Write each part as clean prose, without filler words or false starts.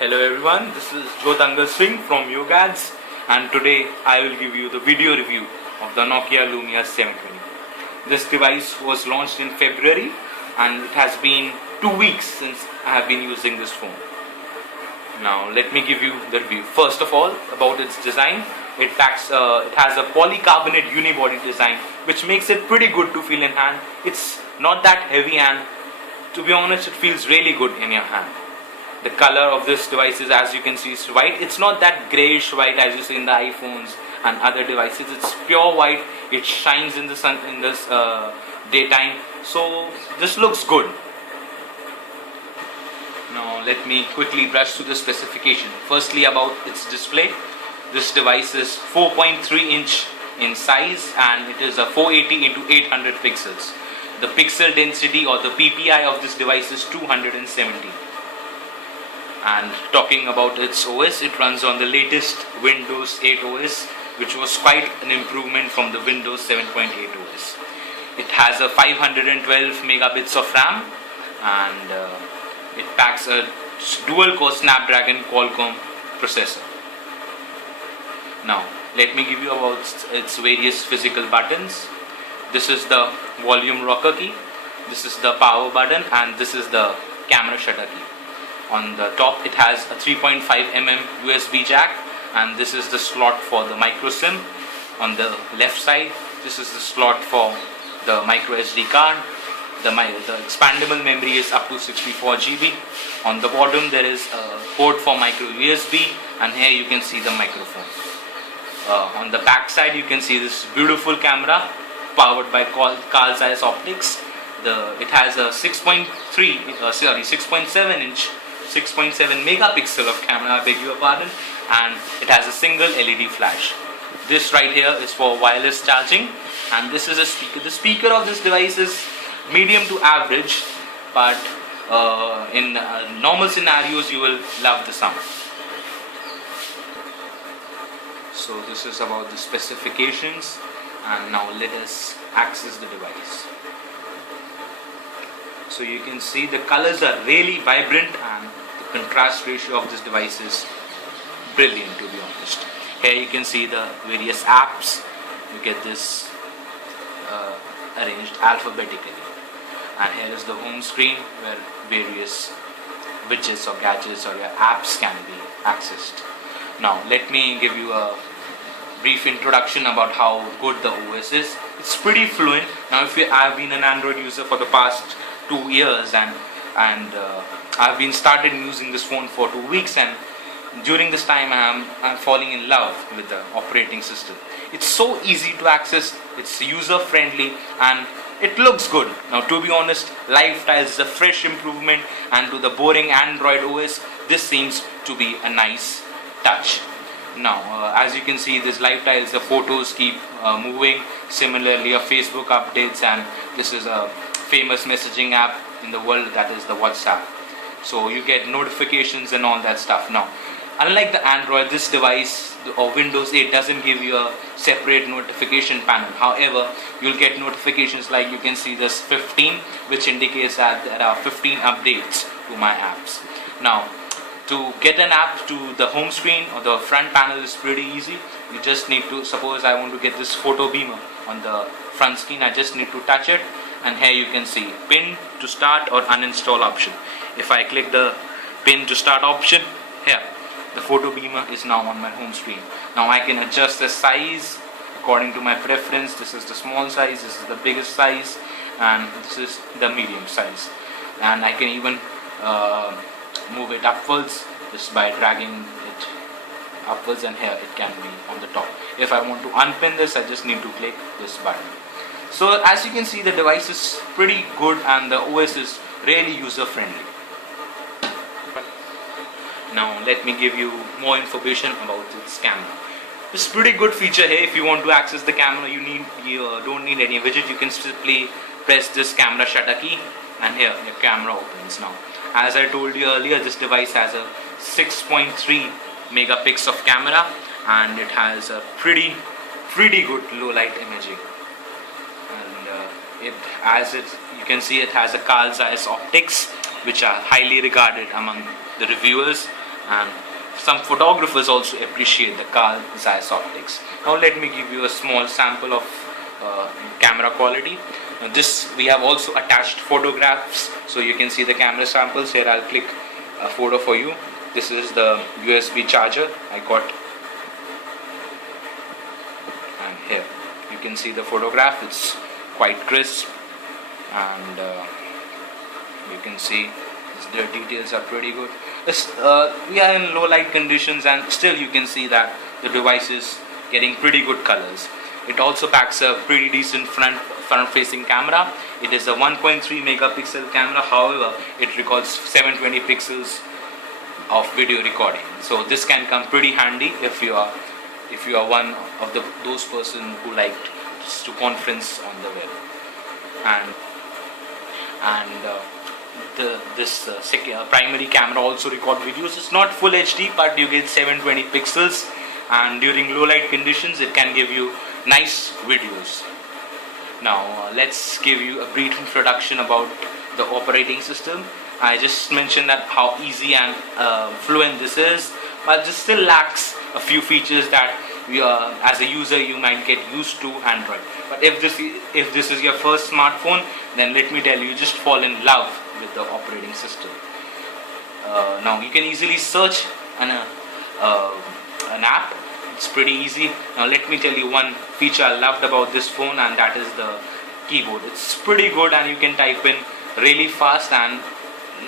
Hello everyone, this is Jyotangal Singh from YoGads, and today I will give you the video review of the Nokia Lumia 720. This device was launched in February and it has been 2 weeks since I have been using this phone. Now let me give you the review. First of all, about its design, it has a polycarbonate unibody design which makes it pretty good to feel in hand. It's not that heavy and to be honest it feels really good in your hand. The color of this device is, as you can see, is white. It's not that greyish white as you see in the iPhones and other devices. It's pure white. It shines in the sun in this daytime. So this looks good. Now let me quickly brush through the specification. Firstly, about its display. This device is 4.3 inch in size and it is a 480 into 800 pixels. The pixel density or the PPI of this device is 270. And talking about its OS, it runs on the latest Windows 8 OS, which was quite an improvement from the Windows 7.8 OS. It has a 512 megabits of RAM and it packs a dual-core Snapdragon Qualcomm processor. Now, let me give you about its various physical buttons. This is the volume rocker key, this is the power button, and this is the camera shutter key. On the top it has a 3.5mm USB jack and this is the slot for the micro SIM. On the left side this is the slot for the micro SD card. The expandable memory is up to 64 GB. On the bottom there is a port for micro USB and here you can see the microphone. On the back side you can see this beautiful camera powered by Carl Zeiss Optics. It has a 6.7 megapixel of camera, I beg your pardon, and it has a single LED flash. This right here is for wireless charging, and this is a speaker. The speaker of this device is medium to average, but in normal scenarios you will love the sound. So this is about the specifications, and now let us access the device. So you can see the colors are really vibrant and the contrast ratio of this device is brilliant, to be honest. Here you can see the various apps. You get this arranged alphabetically. And here is the home screen where various widgets or gadgets or your apps can be accessed. Now let me give you a brief introduction about how good the OS is. It's pretty fluent. Now I've been an Android user for the past 2 years and I've been started using this phone for 2 weeks, and during this time I'm falling in love with the operating system. It's so easy to access, it's user friendly and it looks good. Now to be honest, Lifestyle is a fresh improvement, and to the boring Android OS this seems to be a nice touch. Now as you can see, this Lifestyle, the photos keep moving. Similarly your Facebook updates, and this is a famous messaging app in the world, that is the WhatsApp. So you get notifications and all that stuff. Now unlike the Android, this device or Windows 8 doesn't give you a separate notification panel. However, you'll get notifications like you can see this 15, which indicates that there are 15 updates to my apps. Now to get an app to the home screen or the front panel is pretty easy. You just need to, suppose I want to get this photo beamer on the front screen, I just need to touch it, and here you can see pin to start or uninstall option. If I click the pin to start option, here the photo beamer is now on my home screen. Now I can adjust the size according to my preference. This is the small size, this is the biggest size, and this is the medium size. And I can even move it upwards just by dragging it upwards, and here it can be on the top. If I want to unpin this, I just need to click this button. So as you can see, the device is pretty good and the OS is really user friendly. Now let me give you more information about its camera. It's pretty good feature here. If you want to access the camera, you don't need any widget. You can simply press this camera shutter key and here your camera opens. Now as I told you earlier, this device has a 6.3 megapixel of camera and it has a pretty good low light imaging. And you can see it has a Carl Zeiss Optics, which are highly regarded among the reviewers, and some photographers also appreciate the Carl Zeiss optics. Now let me give you a small sample of camera quality. Now this, we have also attached photographs, so you can see the camera samples. Here I'll click a photo for you. This is the USB charger I got, and here you can see the photograph. It's quite crisp, and you can see the details are pretty good. We are in low light conditions, and still you can see that the device is getting pretty good colors. It also packs a pretty decent front facing camera. It is a 1.3 megapixel camera, however it records 720 pixels of video recording, so this can come pretty handy if you are one of those person who like to conference on the web. This primary camera also record videos. It's not full HD, but you get 720 pixels, and during low light conditions it can give you nice videos. Now let's give you a brief introduction about the operating system. I just mentioned that how easy and fluent this is, but this still lacks a few features that as a user you might get used to Android. But if this is your first smartphone, then let me tell you, just fall in love with the operating system. Now you can easily search an app. It's pretty easy. Now let me tell you one feature I loved about this phone, and that is the keyboard. It's pretty good, and you can type in really fast, and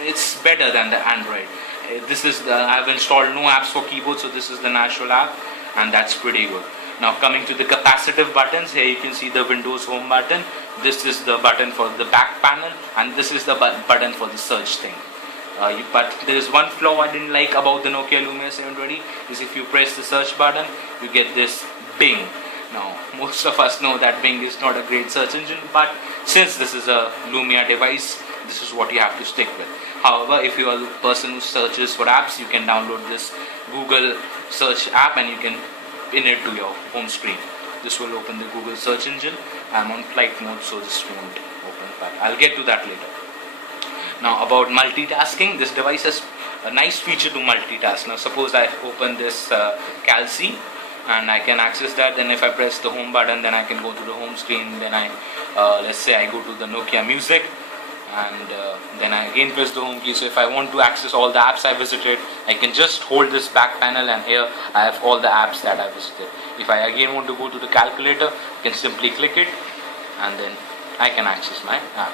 it's better than the Android. I've installed no apps for keyboard, so this is the natural app, and that's pretty good. Now coming to the capacitive buttons, here you can see the Windows Home button. This is the button for the back panel, and this is the button for the search thing. But there is one flaw I didn't like about the Nokia Lumia 720, is if you press the search button, you get this Bing. Now most of us know that Bing is not a great search engine, but since this is a Lumia device, this is what you have to stick with. However, if you are the person who searches for apps, you can download this Google search app and you can pin it to your home screen. This will open the Google search engine. I'm on flight mode, so this won't open, but I'll get to that later. Now about multitasking, this device has a nice feature to multitask. Now suppose I open this CalC and I can access that. Then if I press the home button, then I can go to the home screen. Then let's say I go to the Nokia Music, and then I again press the home key. So if I want to access all the apps I visited, I can just hold this back panel, and here I have all the apps that I visited. If I again want to go to the calculator, I can simply click it, and then I can access my app.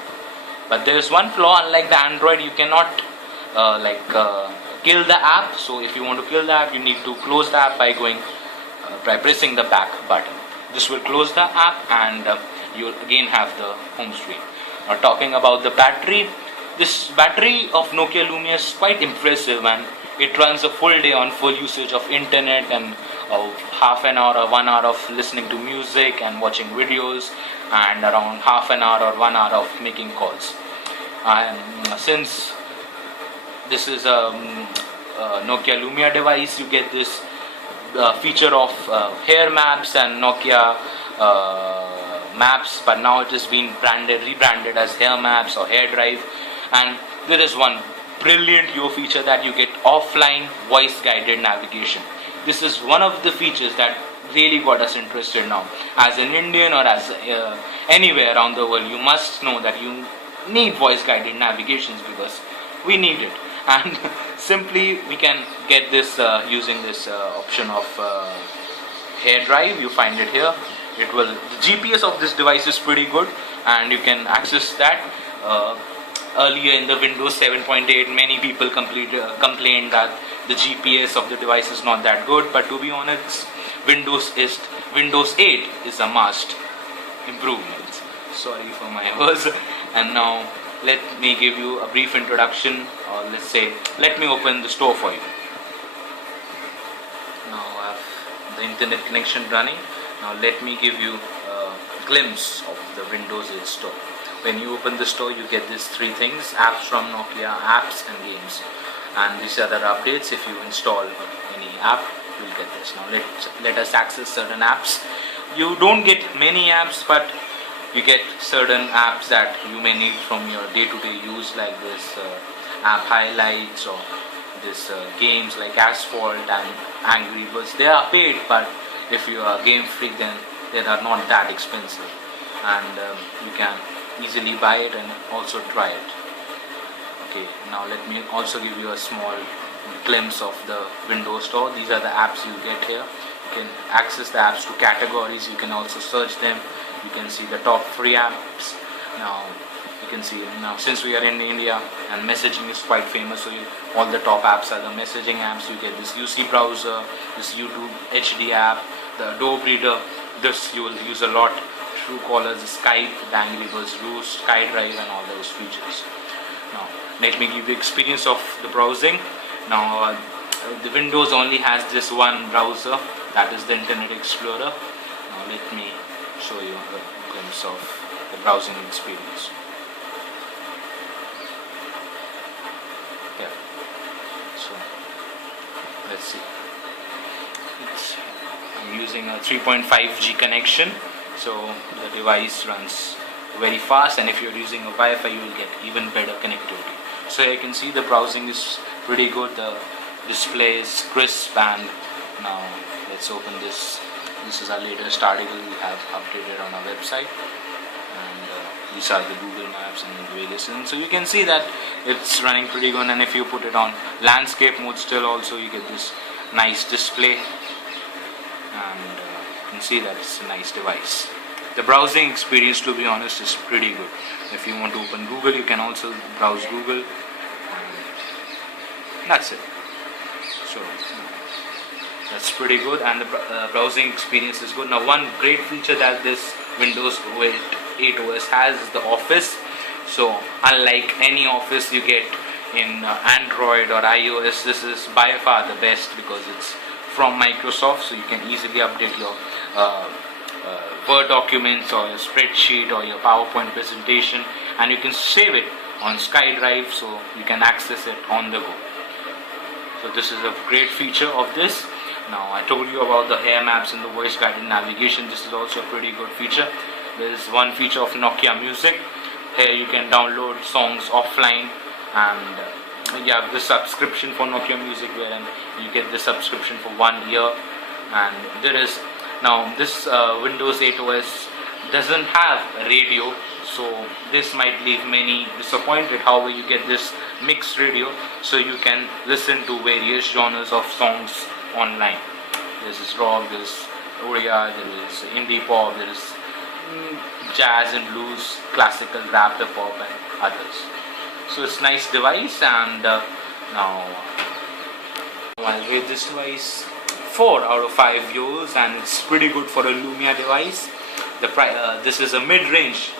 But there is one flaw. Unlike the Android, you cannot kill the app. So if you want to kill the app, you need to close the app by pressing the back button. This will close the app, and you again have the home screen. Now talking about the battery, this battery of Nokia Lumia is quite impressive, and it runs a full day on full usage of internet, and half an hour or 1 hour of listening to music and watching videos, and around half an hour or 1 hour of making calls. And since this is a Nokia Lumia device, you get this feature of hair maps and Nokia maps, but now it has been rebranded as hair maps or hair drive. And there is one brilliant feature that you get offline voice guided navigation. This is one of the features that really got us interested now. As an Indian or as anywhere around the world, you must know that you need voice guided navigations, because we need it. And simply we can get this using this option of hair drive. You find it here. The GPS of this device is pretty good, and you can access that. Earlier in the Windows 7.8, many people complained that the GPS of the device is not that good, but to be honest, Windows 8 is a must improvement. Sorry for my words. And now let me give you a brief introduction, or let me open the store for you. Now I have the internet connection running. Now let me give you a glimpse of the Windows 8 store. When you open the store, you get these three things: apps from Nokia, apps and games. And these are the updates. If you install any app, you will get this. Now let us access certain apps. You don't get many apps, but you get certain apps that you may need from your day-to-day use, like this app highlights or this games like Asphalt and Angry Birds. They are paid, but if you are a game freak, then they are not that expensive, and you can easily buy it and also try it. Okay, now let me also give you a small glimpse of the Windows Store. These are the apps you get here. You can access the apps to categories. You can also search them. You can see the top free apps. Now you can see, now since we are in India and messaging is quite famous, so all the top apps are the messaging apps. You get this UC browser, this YouTube HD app, the Adobe Reader. This you will use a lot. Truecaller, Skype, the Angry Birds Roost, SkyDrive, and all those features. Now let me give you experience of the browsing. Now the Windows only has this one browser, that is the Internet Explorer. Now let me show you a glimpse of the browsing experience. Yeah. So let's see. I'm using a 3.5G connection, so the device runs very fast, and if you're using a Wi-Fi, you will get even better connectivity. So you can see the browsing is pretty good. The display is crisp, and now let's open this. This is our latest article we have updated on our website, and these are the Google Maps and various things. So you can see that it's running pretty good, and if you put it on landscape mode still also, you get this nice display, and you can see that it's a nice device. The browsing experience, to be honest, is pretty good. If you want to open Google, you can also browse Google, and that's it. So that's pretty good, and the browsing experience is good. Now one great feature that this Windows 8 OS has is the Office. So unlike any Office you get in Android or iOS, this is by far the best because it's from Microsoft, so you can easily update your Word documents or your spreadsheet or your PowerPoint presentation, and you can save it on SkyDrive, so you can access it on the go. So this is a great feature of this. Now I told you about the hair maps and the voice guided navigation. This is also a pretty good feature. There is one feature of Nokia Music. Here you can download songs offline, and you have the subscription for Nokia Music, wherein you get the subscription for 1 year. And there is now this Windows 8 OS doesn't have a radio, so this might leave many disappointed. However, you get this mixed radio, so you can listen to various genres of songs online. There is rock, there is Oriya, there is indie pop, there is jazz and blues, classical, rap, hip hop, and others. So it's a nice device, and now I'll rate this device 4 out of 5 views, and it's pretty good for a Lumia device. This is a mid-range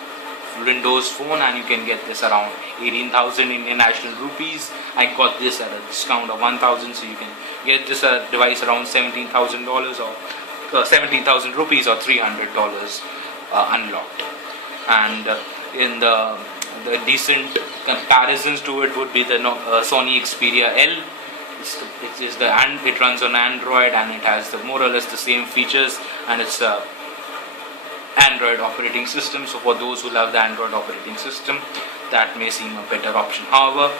Windows phone, and you can get this around 18,000 Indian national rupees. I got this at a discount of 1,000, so you can get this device around $17,000 or 17,000 rupees or $300 unlocked. And in the decent comparisons to it would be the Sony Xperia L. It runs on Android, and it has more or less the same features, and it's a Android operating system. So for those who love the Android operating system, that may seem a better option. However,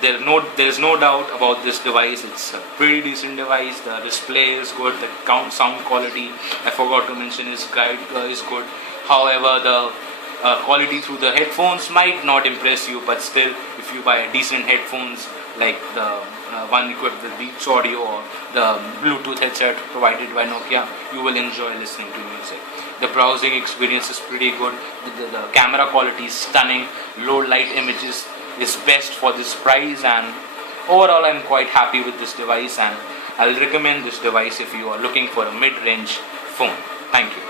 there's no doubt about this device. It's a pretty decent device. The display is good. The sound quality, I forgot to mention, is good. However, the quality through the headphones might not impress you, but still, if you buy decent headphones like the one equipped with Beats Audio or the Bluetooth headset provided by Nokia, you will enjoy listening to music. The browsing experience is pretty good. The camera quality is stunning. Low light images is best for this price, and overall I'm quite happy with this device, and I'll recommend this device if you are looking for a mid-range phone. Thank you.